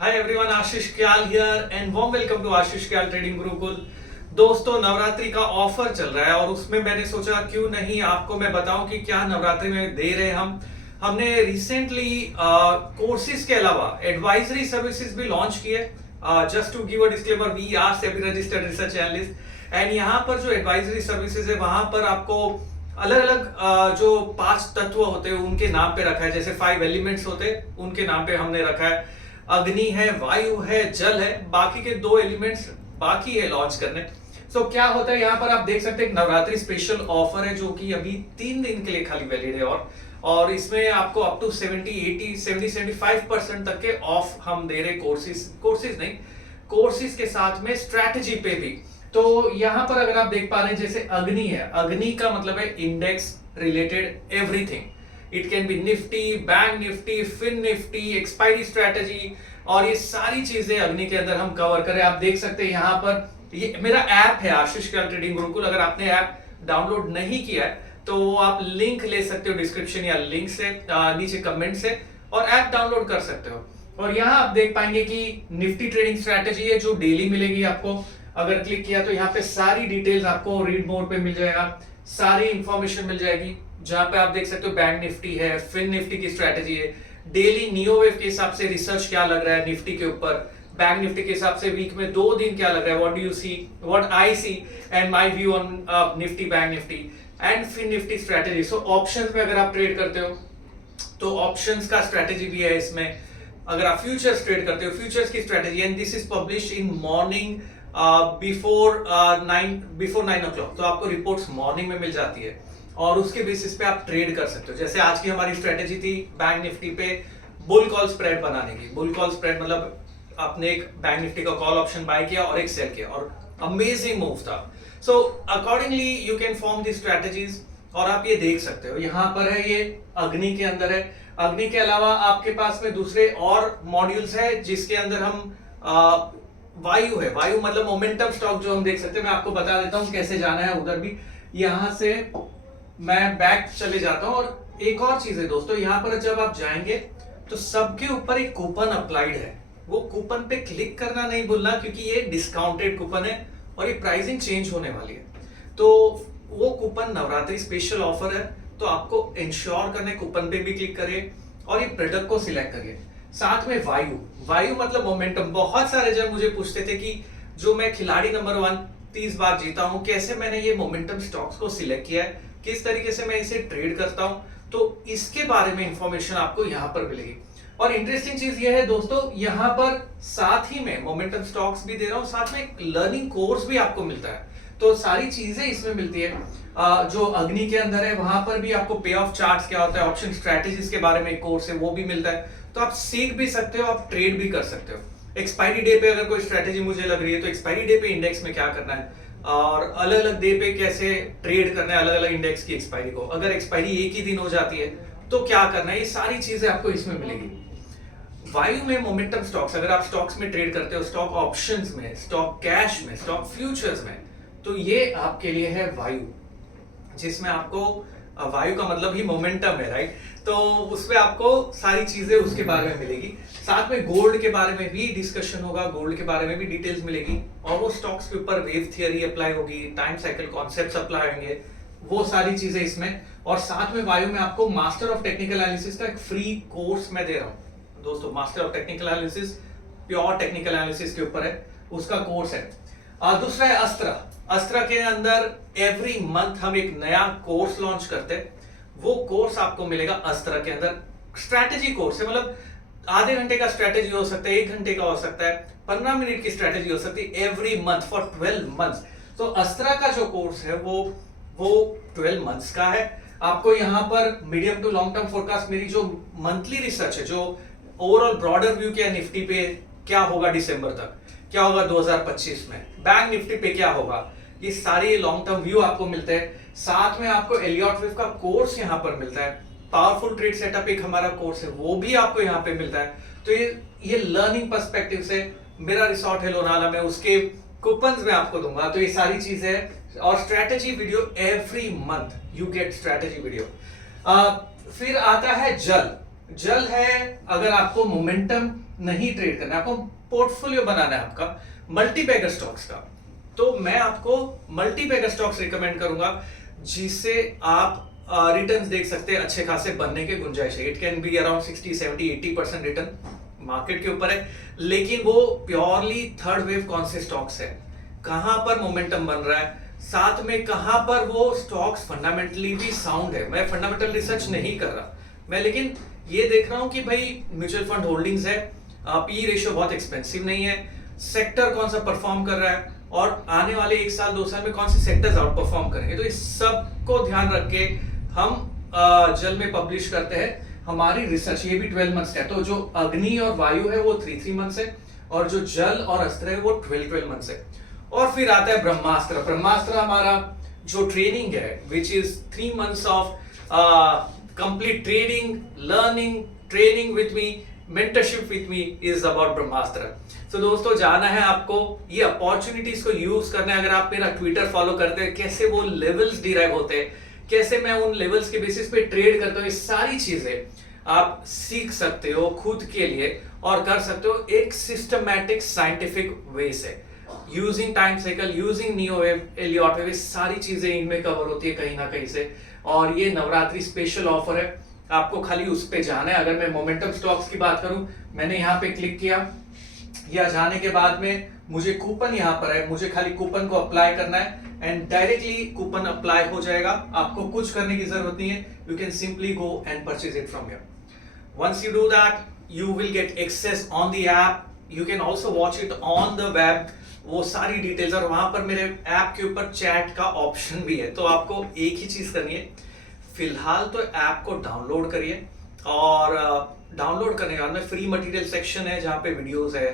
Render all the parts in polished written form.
Hi everyone, Ashish Kyal here and warm welcome to Ashish Kyal trading Gurukul. दोस्तों, नवरात्रि का offer चल रहा है और उसमें मैंने सोचा क्यों नहीं आपको मैं बताऊं कि क्या नवरात्रि में दे रहे हैं हमने रिसेंटली कोर्सेज के अलावा एडवाइजरी सर्विसेज भी लॉन्च किए। Just to give a disclaimer, we are SEBI registered research analyst and यहाँ पर जो एडवाइजरी सर्विसेज है वहां पर आपको अलग अलग जो 5 तत्व होते हैं उनके नाम पे रखा है। जैसे 5 एलिमेंट्स होते हैं उनके नाम पे हमने रखा है। अग्नि है, वायु है, जल है, बाकी के 2 एलिमेंट्स बाकी है लॉन्च करने। सो क्या होता है यहाँ पर आप देख सकते हैं नवरात्रि स्पेशल ऑफर है जो कि अभी 3 दिन के लिए खाली वैलिड है और इसमें आपको अप टू 70, 80, 70, 75% तक के ऑफ हम दे रहे कोर्सेज नहीं, कोर्सेज के साथ में स्ट्रैटेजी पे भी। तो यहां पर अगर आप देख पा रहे हैं जैसे अग्नि है, अग्नि का मतलब है index related everything. It can be Nifty, bank Nifty, fin Nifty, expiry strategy और ये सारी चीजें अग्नि के अंदर हम कवर करें। आप देख सकते हैं यहाँ पर ये मेरा ऐप है आशीष क्याल ट्रेडिंग गुरुकुल। अगर आपने ऐप डाउनलोड नहीं किया है तो आप लिंक ले सकते हो डिस्क्रिप्शन या लिंक से नीचे कमेंट से और ऐप डाउनलोड कर सकते हो। और यहाँ आप देख पाएंगे कि निफ्टी ट्रेडिंग स्ट्रैटेजी है जो डेली मिलेगी आपको। अगर क्लिक किया तो यहाँ पे सारी डिटेल्स आपको रीड मोड पे मिल जाएगा, सारी इंफॉर्मेशन मिल जाएगी। जहां पे आप देख सकते हो बैंक निफ्टी है, फिन निफ्टी की स्ट्रैटेजी है, डेली नियोवेव के हिसाब से रिसर्च क्या लग रहा है निफ्टी के ऊपर, बैंक निफ्टी के हिसाब से वीक में 2 दिन क्या लग रहा है, what do you see, what I see and my view on Nifty, bank Nifty and fin Nifty strategy. So options में अगर आप ट्रेड करते हो तो ऑप्शंस का स्ट्रैटेजी भी है इसमें। अगर आप फ्यूचर्स ट्रेड करते हो, फ्यूचर्स की strategy, and this is publish in morning before 9 o'clock। तो आपको रिपोर्ट्स मॉर्निंग में मिल जाती है और उसके बेसिस पे आप ट्रेड कर सकते हो। जैसे आज की हमारी स्ट्रेटेजी थी बैंक निफ्टी पे बुल कॉल स्प्रेड बनाने की। बुल कॉल स्प्रेड मतलब आपने एक बैंक निफ्टी का कॉल ऑप्शन बाय किया और एक सेल किया और अमेजिंग मूव था। So accordingly you can form the strategies और आप ये देख सकते हो। यहाँ पर है ये अग्नि के अंदर है। अग्नि के अलावा आपके पास में दूसरे और मॉड्यूल्स है जिसके अंदर हम वायु है। वायु मतलब मोमेंटम स्टॉक जो हम देख सकते हैं। मैं आपको बता देता हूं कैसे जाना है उधर भी। यहां से मैं बैक चले जाता हूं और एक और चीज है दोस्तों, यहां पर जब आप जाएंगे तो सबके ऊपर एक कूपन अप्लाइड है। वो कूपन पे क्लिक करना नहीं भूलना क्योंकि ये डिस्काउंटेड कूपन है और ये प्राइसिंग चेंज होने वाली है। तो वो कूपन नवरात्रि स्पेशल ऑफर है, तो आपको इंश्योर करने कूपन पे भी क्लिक करिए और ये प्रोडक्ट को सिलेक्ट करिए। साथ में वायु, वायु मतलब मोमेंटम। बहुत सारे जन मुझे पूछते थे कि जो मैं खिलाड़ी नंबर 1 30 बार जीता हूं, कैसे मैंने ये मोमेंटम स्टॉक्स को सिलेक्ट किया है, किस तरीके से मैं इसे ट्रेड करता हूं। तो इसके बारे में इंफॉर्मेशन आपको यहां पर मिलेगी। और इंटरेस्टिंग चीज ये है दोस्तों, यहां पर साथ ही में मोमेंटम स्टॉक्स भी दे रहा हूं, साथ में एक लर्निंग कोर्स भी आपको मिलता है। तो सारी चीजें इसमें मिलती है। जो अग्नि के अंदर है वहां पर भी आपको पे ऑफ चार्ट्स क्या होता है, ऑप्शन स्ट्रैटेजीज के बारे में एक कोर्स है वो भी मिलता है। तो आप सीख भी सकते हो, आप ट्रेड भी कर सकते हो। एक्सपायरी डे पे अगर कोई स्ट्रैटेजी मुझे लग रही है तो एक्सपायरी डे पे इंडेक्स में क्या करना है और अलग अलग डे पे कैसे ट्रेड करना है अलग अलग इंडेक्स की एक्सपायरी को। अगर एक्सपायरी एक ही दिन हो जाती है तो क्या करना है, ये सारी चीजें आपको इसमें मिलेगी। वायु में मोमेंटम स्टॉक्स, अगर आप स्टॉक्स में ट्रेड करते हो, स्टॉक ऑप्शंस में, स्टॉक कैश में, स्टॉक फ्यूचर्स में, तो ये आपके लिए है वायु, जिसमें आपको वायु का मतलब ही मोमेंटम है, राइट। तो उसमें आपको सारी चीजें उसके बारे में मिलेगी। साथ में गोल्ड के बारे में भी डिस्कशन होगा, गोल्ड के बारे में भी डिटेल्स मिलेगी और वो स्टॉक्स के ऊपर वेव थियरी अप्लाई होगी, टाइम साइकिल कॉन्सेप्ट्स अप्लाई होंगे, वो सारी चीजें इसमें। और साथ में वायु में आपको मास्टर ऑफ टेक्निकल एनालिसिस का एक फ्री कोर्स मैं दे रहा हूं दोस्तों। Master of technical analysis pure technical analysis के ऊपर है, उसका कोर्स है। दूसरा है अस्त्र। अस्त्र के अंदर एवरी मंथ हम एक नया कोर्स लॉन्च करते हैं। वो कोर्स आपको मिलेगा अस्त्र के अंदर। स्ट्रैटेजी कोर्स है, मतलब आधे घंटे का स्ट्रैटेजी हो सकता है, 1 घंटे का हो सकता है, 15 मिनट की स्ट्रैटेजी हो सकती है, एवरी मंथ फॉर 12 मंथ्स। तो अस्त्र का जो कोर्स है वो 12 मंथ्स का है। आपको यहाँ पर medium to long term forecast, मेरी जो मंथली रिसर्च है, जो ओवरऑल ब्रॉडर व्यू क्या निफ्टी पे क्या होगा दिसंबर तक, क्या होगा 2025 में, बैंक निफ्टी पे क्या होगा, ये सारे लॉन्ग टर्म व्यू आपको मिलते हैं। साथ में आपको एलियट वेव का कोर्स यहाँ पर मिलता है। पावरफुल ट्रेड सेटअप एक हमारा कोर्स है, वो भी आपको यहाँ पे मिलता है। तो ये लर्निंग पर्सपेक्टिव से मेरा रिसोर्ट है लोनावाला में, उसके कूपन्स मैं आपको दूंगा। तो ये सारी चीजें और strategy video every month you get strategy video. फिर आता है जल। जल है अगर आपको मोमेंटम नहीं ट्रेड करना है, आपको पोर्टफोलियो बनाना है आपका मल्टी बैगर स्टॉक्स का। तो मैं आपको मल्टी बैगर स्टॉक्स रिकमेंड करूंगा जिससे आप रिटर्न्स देख सकते हैं, अच्छे खासे बनने के गुंजाइश है। It can be around 60, 70, 80% return market के ऊपर है, लेकिन वो प्योरली थर्ड वेव कौन से स्टॉक्स है, कहां पर मोमेंटम बन रहा है, साथ में कहां पर वो स्टॉक्स फंडामेंटली भी साउंड है। मैं फंडामेंटल रिसर्च नहीं कर रहा मैं, लेकिन ये देख रहा हूं कि भाई म्यूचुअल फंड होल्डिंग्स है, पी रेशियो बहुत एक्सपेंसिव नहीं है, सेक्टर कौन सा परफॉर्म कर रहा है और आने वाले 1 साल 2 साल में कौन से सेक्टर्स आउट परफॉर्म करेंगे। तो इस सब को ध्यान रख के हम जल में पब्लिश करते हैं हमारी रिसर्च। ये भी 12 मंथ्स है, तो जो अग्नि और वायु है वो 3 मंथ्स है, और जो जल और अस्त्र है वो 12 मंथ्स है। और फिर आता है ब्रह्मास्त्र। ब्रह्मास्त्र हमारा जो ट्रेनिंग है which is 3 months of complete trading, learning, training with me, mentorship with me is about Brahmastra. तो दोस्तों जाना है आपको, ये अपॉर्चुनिटीज को यूज करना है। अगर आप मेरा ट्विटर फॉलो करते हैं, कैसे वो लेवल्स डिराइव होते हैं, कैसे मैं उन लेवल्स के बेसिस पे ट्रेड करता हूँ, ये सारी चीजें आप सीख सकते हो खुद के लिए और कर सकते हो एक सिस्टमैटिक साइंटिफिक वे से, using time cycle, using neo wave, Elliott wave, सारी चीजें इनमें कवर होती है कहीं ना कहीं से। और ये नवरात्रि स्पेशल ऑफर है, आपको खाली उस पे जाना है। अगर मैं मोमेंटम स्टॉक्स की बात करूं, मैंने यहाँ पे क्लिक किया, या जाने के बाद में मुझे कूपन यहाँ पर है, मुझे खाली कूपन को अप्लाई करना है एंड डायरेक्टली कूपन अप्लाई हो जाएगा। आपको कुछ करने की जरूरत नहीं है, you can simply go and purchase it from here. Once you do that, you will get access on the app, you can also watch it on the web, वो सारी डिटेल्स। और वहां पर मेरे ऐप के ऊपर चैट का option भी है। तो आपको एक ही चीज करनी है, फिलहाल तो ऐप को डाउनलोड करिए, और डाउनलोड करने के बाद में फ्री मटेरियल सेक्शन है जहाँ पे वीडियोस है,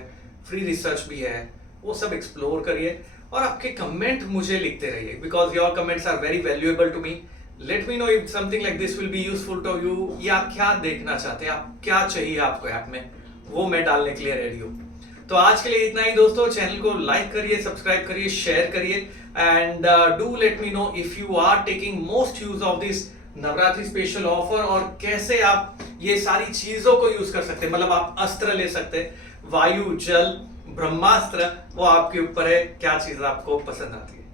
फ्री रिसर्च भी है, वो सब एक्सप्लोर करिए और आपके कमेंट मुझे लिखते रहिए, because your comments are very valuable to me. Let me know if something like this will be useful to you, या क्या देखना चाहते हैं आप, क्या चाहिए आपको ऐप में, वो मैं डालने के लिए रेडी हूँ। तो आज के लिए इतना ही दोस्तों। चैनल को लाइक करिए, सब्सक्राइब करिए, शेयर करिए, and do let me know if you are taking most use of this Navratri special offer, और कैसे आप ये सारी चीजों को यूज कर सकते हैं। मतलब आप अस्त्र ले सकते हैं, वायु, जल, ब्रह्मास्त्र, वो आपके ऊपर है, क्या चीज आपको पसंद आती है।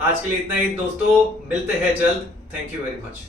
आज के लिए इतना ही दोस्तों, मिलते हैं जल्द। Thank you very much.